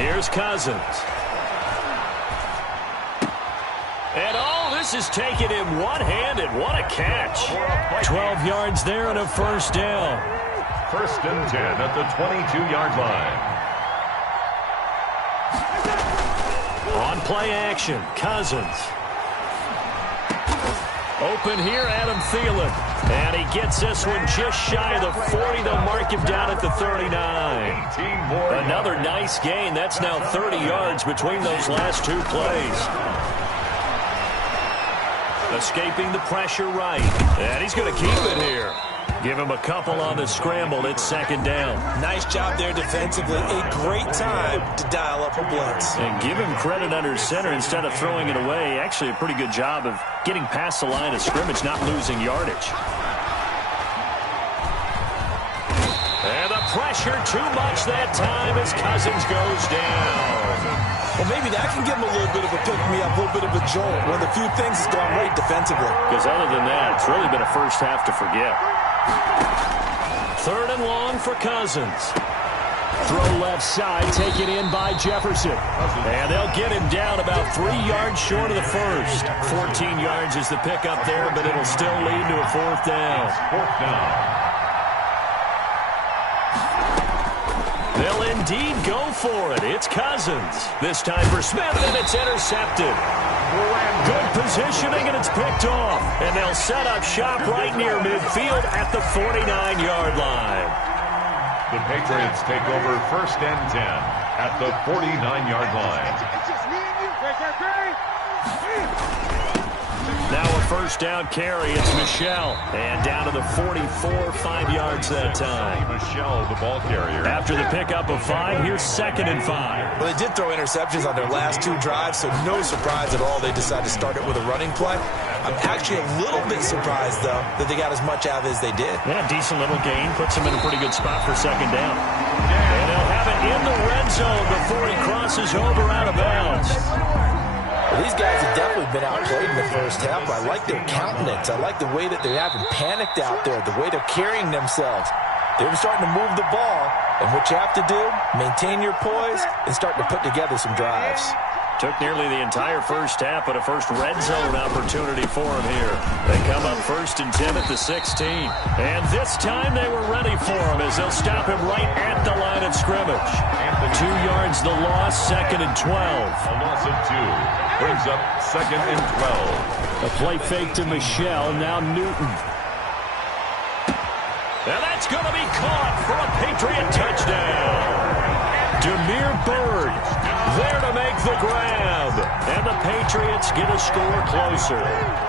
Here's Cousins. And this is taking him one-handed. What a catch. 12 yards there and a 1st down. 1st and 10 at the 22-yard line. On play action, Cousins. Open here, Adam Thielen. And he gets this one just shy of the 40. They'll mark him down at the 39. Another nice gain. That's now 30 yards between those last 2 plays. Escaping the pressure right. And he's going to keep it here. Give him a couple on the scramble. It's 2nd down. Nice job there defensively. A great time to dial up a blitz. And give him credit under center instead of throwing it away. Actually a pretty good job of getting past the line of scrimmage, not losing yardage. And the pressure too much that time as Cousins goes down. Well, maybe that can give him a little bit of a pick-me-up, a little bit of a jolt. One of the few things that's gone right defensively. Because other than that, it's really been a first half to forget. 3rd and long for Cousins. Throw left side, taken in by Jefferson. And they'll get him down about 3 yards short of the first. 14 yards is the pickup there, but it'll still lead to a 4th down. 4th down. They'll indeed go for it. It's Cousins. This time for Smith, and it's intercepted. Good positioning, and it's picked off. And they'll set up shop right near midfield at the 49-yard line. The Patriots take over 1st and 10 at the 49-yard line. Now a 1st down carry. It's Michelle. And down to the 44, 5 yards that time. Michelle, the ball carrier. After the pickup of 5, here's 2nd and 5. Well, they did throw interceptions on their last 2 drives, so no surprise at all they decided to start it with a running play. I'm actually a little bit surprised, though, that they got as much out of it as they did. Yeah, decent little gain. Puts them in a pretty good spot for 2nd down. And they'll have it in the red zone before he crosses over out of bounds. Well, these guys have definitely been outplayed in the first half. I like their countenance. I like the way that they haven't panicked out there, the way they're carrying themselves. They were starting to move the ball, And what you have to do, maintain your poise and start to put together some drives. Took nearly the entire first half, but a first red zone opportunity for him here. They come up 1st and 10 at the 16. And this time they were ready for him as they'll stop him right at the line of scrimmage. 2 yards the loss, 2nd and 12. A loss of 2 brings up 2nd and 12. A play fake to Michelle, now Newton. And that's going to be caught for a Patriot touchdown. Demir Bird there to make the grab. And the Patriots get a score closer.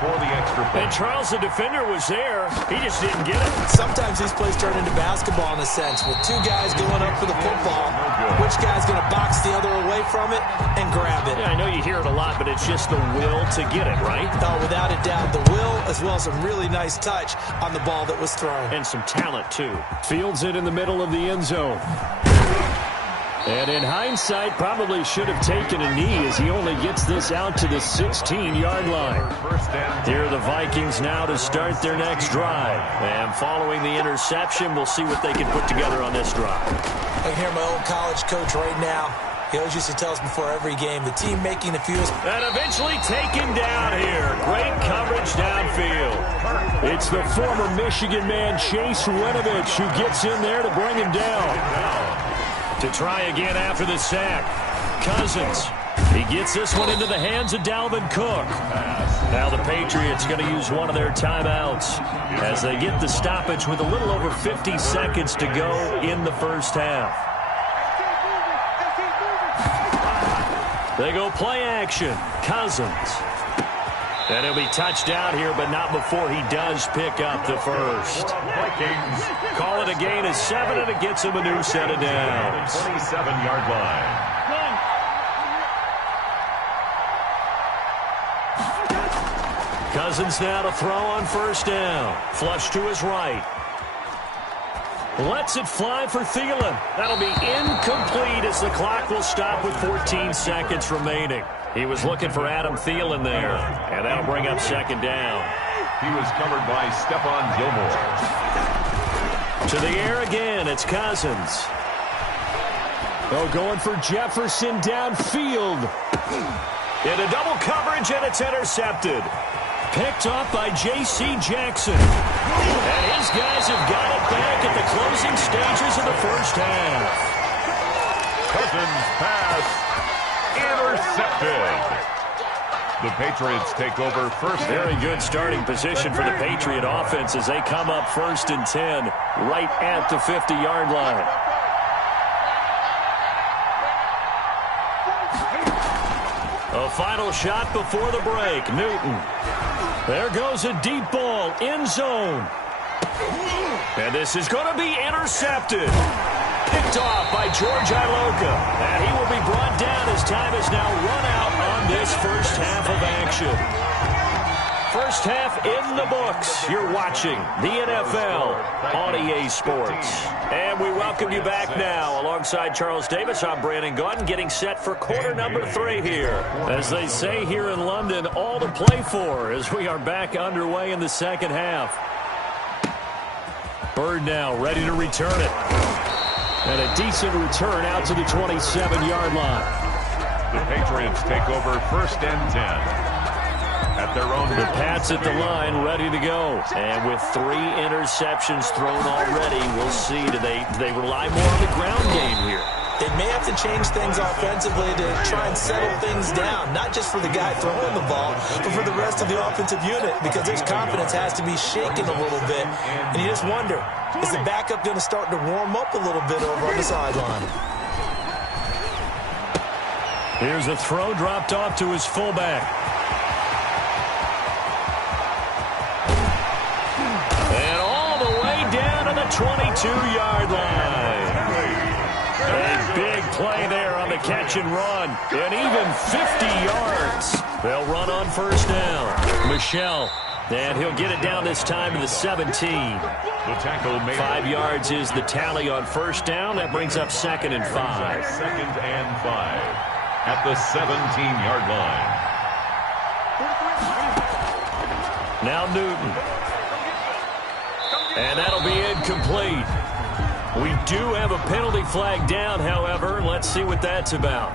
For the extra point. And Charles, the defender, was there. He just didn't get it. Sometimes these plays turn into basketball in a sense, with 2 guys going up for the football. Which guy's going to box the other away from it and grab it? Yeah, I know you hear it a lot, but it's just the will to get it, right? Oh, without a doubt, the will as well as a really nice touch on the ball that was thrown. And some talent, too. Fields it in the middle of the end zone. And in hindsight, probably should have taken a knee as he only gets this out to the 16-yard line. Here are the Vikings now to start their next drive. And following the interception, we'll see what they can put together on this drive. I can hear my old college coach right now. He always used to tell us before every game, the team making the fewest. And eventually taken down here. Great coverage downfield. It's the former Michigan man, Chase Winovich, who gets in there to bring him down. To try again after the sack. Cousins. He gets this one into the hands of Dalvin Cook. Now the Patriots going to use one of their timeouts as they get the stoppage with a little over 50 seconds to go in the first half. They go play action. Cousins. And he'll be touched down here, but not before he does pick up the first. Call it a gain of 7, and it gets him a new set of downs. 27-yard line. Cousins now to throw on first down. Flush to his right. Lets it fly for Thielen. That'll be incomplete as the clock will stop with 14 seconds remaining. He was looking for Adam Thielen there, and that'll bring up 2nd down. He was covered by Stephon Gilmore. To the air again, it's Cousins. Oh, going for Jefferson downfield. Into double coverage, and it's intercepted. Picked off by J.C. Jackson. And his guys have got it back at the closing stages of the first half. Cousins pass. Intercepted. The Patriots take over first. Very good starting position for the Patriot offense as they come up 1st and 10 right at the 50-yard line. A final shot before the break. Newton. There goes a deep ball. End zone. And this is going to be intercepted. Picked off by George Iloka. And he will be brought down as time is now run out on this first half of action. First half in the books. You're watching the NFL on EA Sports. And we welcome you back now. Alongside Charles Davis, I'm Brandon Gaudin, getting set for quarter number 3 here. As they say here in London, all to play for as we are back underway in the second half. Bird now ready to return it. And a decent return out to the 27-yard line. The Patriots take over 1st and 10. At their own. The Pats at the line ready to go. And with 3 interceptions thrown already, we'll see. Do they rely more on the ground game here? They may have to change things offensively to try and settle things down, not just for the guy throwing the ball, but for the rest of the offensive unit, because his confidence has to be shaken a little bit. And you just wonder, is the backup going to start to warm up a little bit over on the sideline? Here's a throw dropped off to his fullback. And all the way down to the 22-yard line. A big play there on the catch and run. And even 50 yards. They'll run on first down. Michelle. And he'll get it down this time to the 17. The tackle made. 5 yards is the tally on first down. That brings up 2nd and 5. 2nd and 5. At the 17-yard line. Now Newton. And that'll be incomplete. We do have a penalty flag down, however. Let's see what that's about.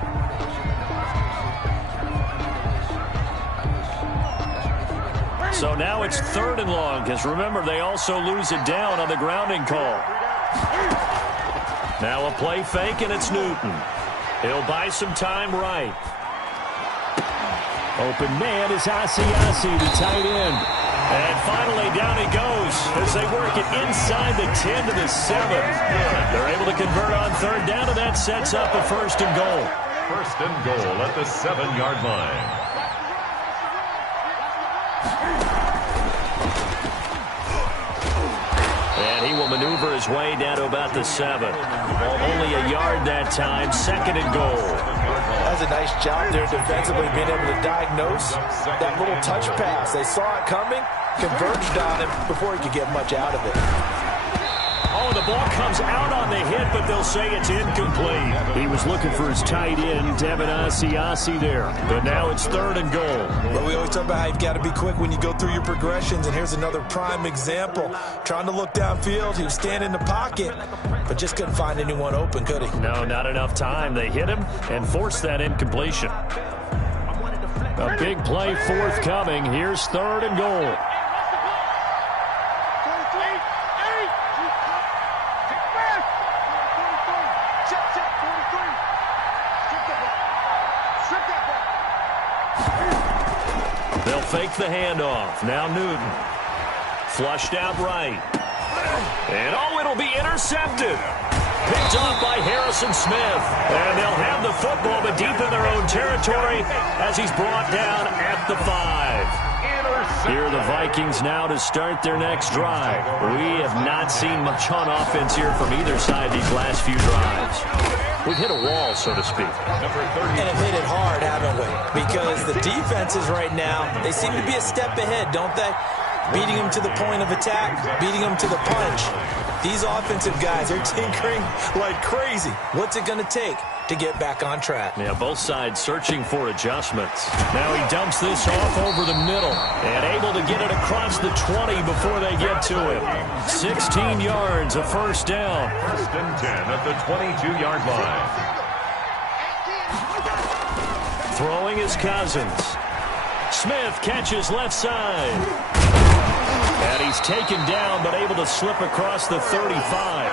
So now it's 3rd and long, because remember, they also lose it down on the grounding call. Now a play fake, and it's Newton. He'll buy some time right. Open man is Asiasi, the tight end. And finally, down he goes as they work it inside the 10 to the 7. They're able to convert on 3rd down, and that sets up a 1st and goal. 1st and goal at the 7-yard line. And he will maneuver his way down to about the 7. Only a yard that time, 2nd and goal. That's a nice job there defensively, being able to diagnose that little touch pass. They saw it coming, converged on him before he could get much out of it. Oh, the ball comes out on the hit, but they'll say it's incomplete. He was looking for his tight end, Devin Asiasi there. But now it's 3rd and goal. But we always talk about how you've got to be quick when you go through your progressions, and here's another prime example. Trying to look downfield, he was standing in the pocket, but just couldn't find anyone open, could he? No, not enough time. They hit him and forced that incompletion. A big play forthcoming. Here's 3rd and goal. They'll fake the handoff. Now Newton. Flushed out right. And it'll be intercepted. Picked off by Harrison Smith. And they'll have the football, but deep in their own territory as he's brought down at the 5. Here are the Vikings now to start their next drive. We have not seen much on offense here from either side these last few drives. We've hit a wall, so to speak. And have hit it hard, haven't we? Because the defenses right now, they seem to be a step ahead, don't they? Beating them to the point of attack, beating them to the punch. These offensive guys are tinkering like crazy. What's it going to take to get back on track? Yeah, both sides searching for adjustments. Now he dumps this off over the middle and able to get it across the 20 before they get to him. 16 yards, a 1st down. 1st and 10 at the 22-yard line. Throwing is Cousins. Smith catches left side. And he's taken down, but able to slip across the 35.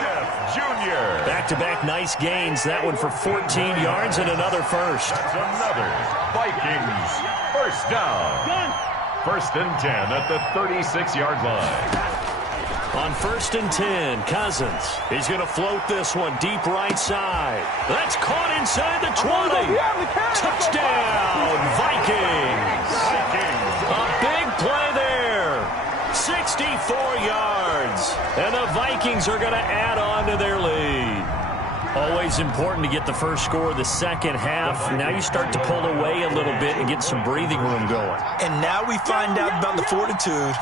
Junior. Back-to-back nice gains. That one for 14 yards and another 1st. That's another Vikings 1st down. 1st and 10 at the 36-yard line. On 1st and 10, Cousins. He's going to float this one deep right side. That's caught inside the 20. Touchdown, Vikings. A big play there. 64 yards. And the Vikings are going to add on to their lead. Always important to get the first score of the second half. Now you start to pull away a little bit and get some breathing room going. And now we find out about the fortitude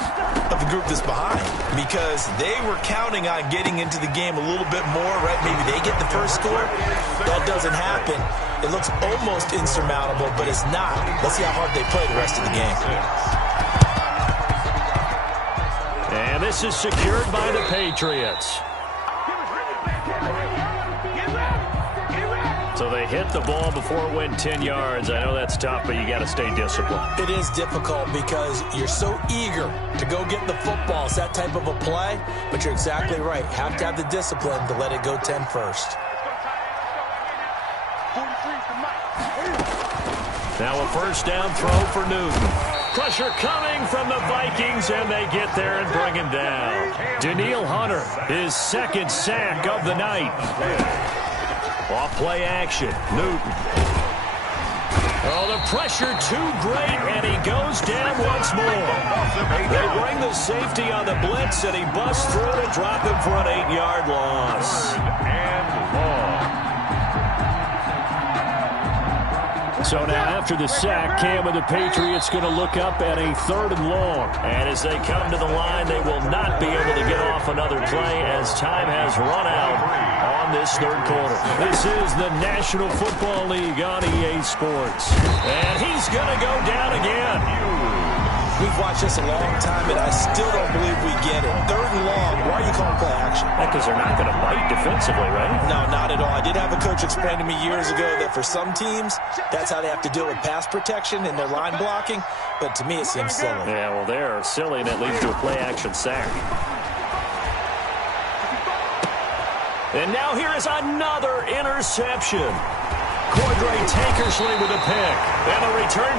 of the group that's behind, because they were counting on getting into the game a little bit more, right? Maybe they get the first score. That doesn't happen. It looks almost insurmountable, but it's not. Let's see how hard they play the rest of the game. And this is secured by the Patriots. So they hit the ball before it went 10 yards. I know that's tough, but you got to stay disciplined. It is difficult because you're so eager to go get the football. It's that type of a play, but you're exactly right. You have to have the discipline to let it go 10 first. Now a 1st down throw for Newton. Pressure coming from the Vikings, and they get there and bring him down. Daniil Hunter, his 2nd sack of the night. Off play action, Newton. Oh, the pressure too great, and he goes down once more. They bring the safety on the blitz, and he busts through to drop him for an 8-yard loss. And long. So now after the sack, Cam of the Patriots going to look up at a 3rd and long. And as they come to the line, they will not be able to get off another play as time has run out on this 3rd quarter. This is the National Football League on EA Sports. And he's going to go down again. We've watched this a long time, and I still don't believe we get it. 3rd and long. Why are you calling play action? Because they're not going to bite defensively, right? No, not at all. I did have a coach explain to me years ago that for some teams, that's how they have to deal with pass protection and their line blocking. But to me, it seems silly. Yeah, well, they're silly, and it leads to a play-action sack. And now here is another interception. Cordray Tankersley with a pick. And a return